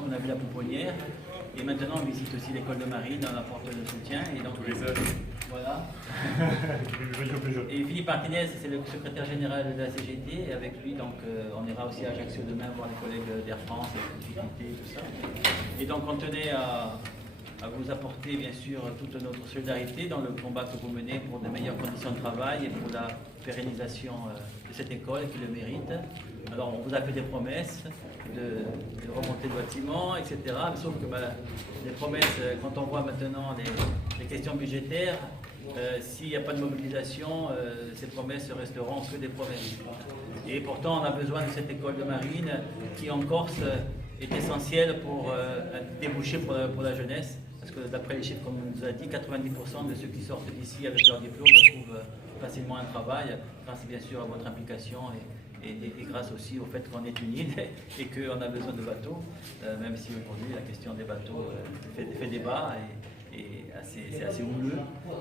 donc on a vu la pouponnière. Et maintenant, on visite aussi l'école de marine, on apporte le soutien. Et donc, tous les âges. Voilà. Et Philippe Martinez, c'est le secrétaire général de la CGT. Et avec lui, donc, on ira aussi à Ajaccio demain voir les collègues d'Air France, les difficultés, tout ça. Et donc, on tenait à vous apporter, bien sûr, toute notre solidarité dans le combat que vous menez pour de meilleures conditions de travail et pour la pérennisation de cette école qui le mérite. Alors, on vous a fait des promesses de remonter le bâtiment, etc. Sauf que les promesses, quand on voit maintenant les questions budgétaires, s'il n'y a pas de mobilisation, ces promesses resteront que des promesses. Et pourtant, on a besoin de cette école de marine qui, en Corse, est essentielle pour déboucher pour la jeunesse. Parce que d'après les chiffres, comme on nous a dit, 90% de ceux qui sortent d'ici avec leur diplôme trouvent facilement un travail, grâce bien sûr à votre implication et grâce aussi au fait qu'on est une île et qu'on a besoin de bateaux, même si aujourd'hui la question des bateaux fait débat et c'est assez houleux.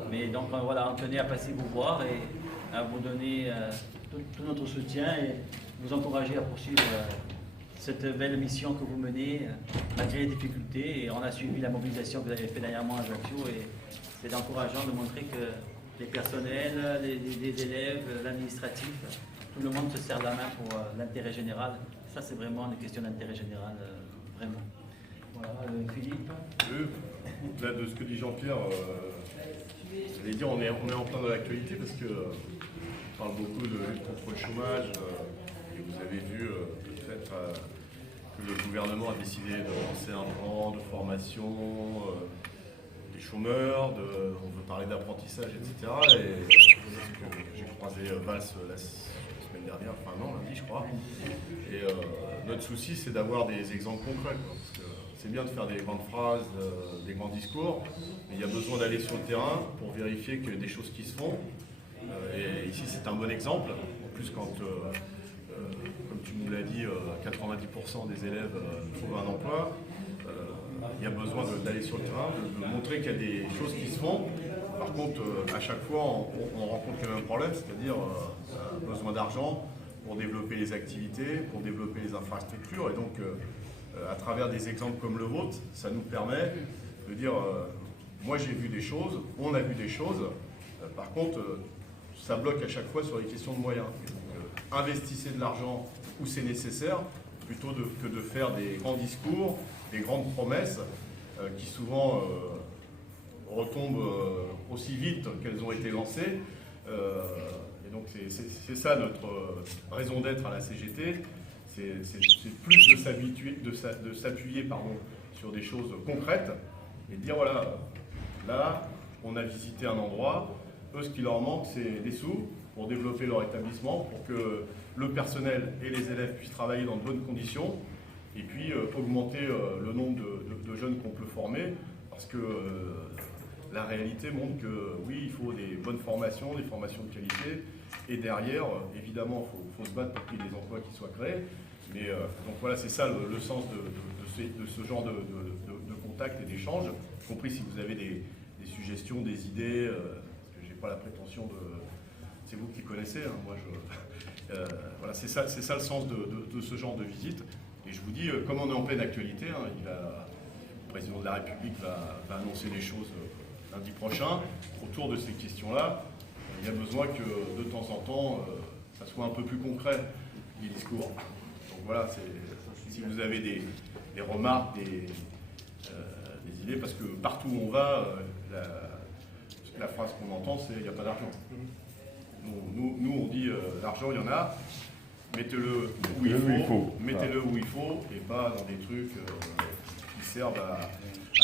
Mais donc voilà, on tenait à passer vous voir et à vous donner tout notre soutien et vous encourager à poursuivre cette belle mission que vous menez malgré les difficultés. Et on a suivi la mobilisation que vous avez fait dernièrement à Ajaccio et c'est encourageant de montrer que les personnels, les élèves, l'administratif, tout le monde se serre la main pour l'intérêt général. Ça, c'est vraiment une question d'intérêt général, vraiment. Voilà, Philippe. Au-delà de ce que dit Jean-Pierre, j'allais dire, on est en plein dans l'actualité parce que on parle beaucoup de lutte contre le chômage et vous avez vu peut-être que le gouvernement a décidé de lancer un plan de formation des chômeurs, on veut parler d'apprentissage, etc. Et j'ai croisé Valls la semaine dernière, enfin non, lundi je crois. Et notre souci c'est d'avoir des exemples concrets, quoi, parce que c'est bien de faire des grandes phrases, des grands discours, mais il y a besoin d'aller sur le terrain pour vérifier qu'il y a des choses qui se font. Et ici c'est un bon exemple, en plus quand, comme tu nous l'as dit, 90% des élèves trouvent un emploi. Il y a besoin d'aller sur le terrain, de montrer qu'il y a des choses qui se font. Par contre, à chaque fois, on rencontre le même problème, c'est-à-dire besoin d'argent pour développer les activités, pour développer les infrastructures. Et donc, à travers des exemples comme le vôtre, ça nous permet de dire, moi j'ai vu des choses, on a vu des choses. Par contre, ça bloque à chaque fois sur les questions de moyens. Et donc, investissez de l'argent où c'est nécessaire, plutôt que de faire des grands discours, des grandes promesses qui souvent retombent aussi vite qu'elles ont été lancées. Et donc c'est ça notre raison d'être à la CGT, c'est plus de s'appuyer sur des choses concrètes et de dire voilà, là on a visité un endroit, eux ce qui leur manque c'est des sous pour développer leur établissement, pour que le personnel et les élèves puissent travailler dans de bonnes conditions. Et puis augmenter le nombre de jeunes qu'on peut former, parce que la réalité montre que oui, il faut des bonnes formations, des formations de qualité, et derrière, évidemment, il faut se battre pour qu'il y ait des emplois qui soient créés. Mais donc voilà, c'est ça le sens de ce genre de contact et d'échange, y compris si vous avez des suggestions, des idées, parce que je n'ai pas la prétention de... C'est vous qui connaissez, hein, moi voilà, c'est ça le sens de ce genre de visite. Et je vous dis, comme on est en pleine actualité, hein, le président de la République va annoncer les choses lundi prochain. Autour de ces questions-là, il y a besoin que de temps en temps, ça soit un peu plus concret, les discours. Donc voilà, si vous avez des remarques, des idées, parce que partout où on va, la phrase qu'on entend, c'est « il n'y a pas d'argent ». Nous, on dit l'argent, il y en a. Mettez-le où il faut, mettez-le où il faut, et pas dans des trucs qui servent à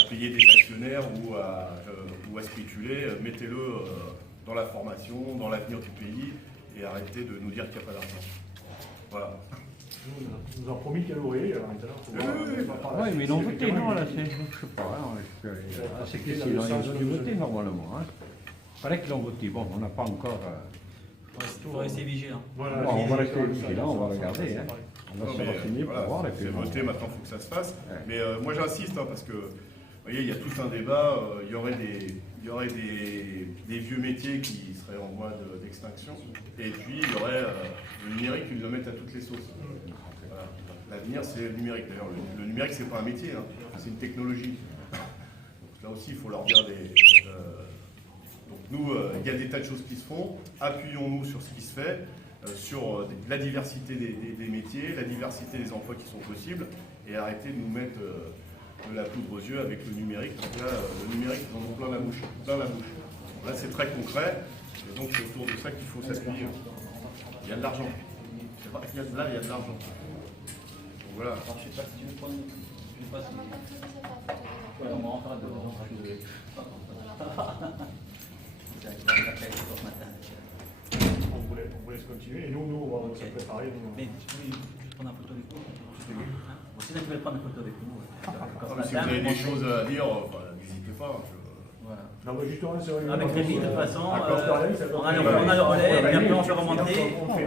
payer des actionnaires ou à spéculer. Mettez-le dans la formation, dans l'avenir du pays, et arrêtez de nous dire qu'il n'y a pas d'argent. Voilà. Ils nous ont promis qu'elle aurait, alors maintenant... Oui, mais ils l'ont voté, non, là, je ne sais pas. C'est qu'ils ont dû voter normalement. Il fallait qu'ils l'ont voté. Bon, on n'a pas encore... Il faut rester vigilant. Voilà, bon, on va rester vigilant, on va regarder. Hein. On va se renseigner pour voilà, voir. C'est voté, maintenant il faut que ça se fasse. Ouais. Mais moi j'insiste, parce que vous voyez, il y a tout un débat, il y aurait des vieux métiers qui seraient en voie d'extinction, et puis il y aurait le numérique qui le mettent à toutes les sauces. Voilà. L'avenir, c'est le numérique. D'ailleurs, le numérique, c'est pas un métier, hein, c'est une technologie. Donc là aussi, il faut leur dire donc nous, il y a des tas de choses qui se font. Appuyons-nous sur ce qui se fait, sur la diversité des métiers, la diversité des emplois qui sont possibles, et arrêtez de nous mettre de la poudre aux yeux avec le numérique. Donc là, le numérique, ils en ont plein la bouche. Plein la bouche. Là, c'est très concret, et donc c'est autour de ça qu'il faut s'appuyer. Il y a de l'argent. Là, il y a de l'argent. Donc voilà. Alors, je ne sais pas si tu veux prendre. Je ne sais pas si. Ouais, on va en faire deux. On vous laisse continuer. Et nous, on va se préparer. Mais tu veux juste prendre une photo avec nous? Si tu veux prendre une photo avec nous. Si vous avez des choses à dire, n'hésitez pas. Voilà. Non, mais justement, c'est Avec Rémi, de toute façon, on on a le relais, et puis après on fait remonter. On fait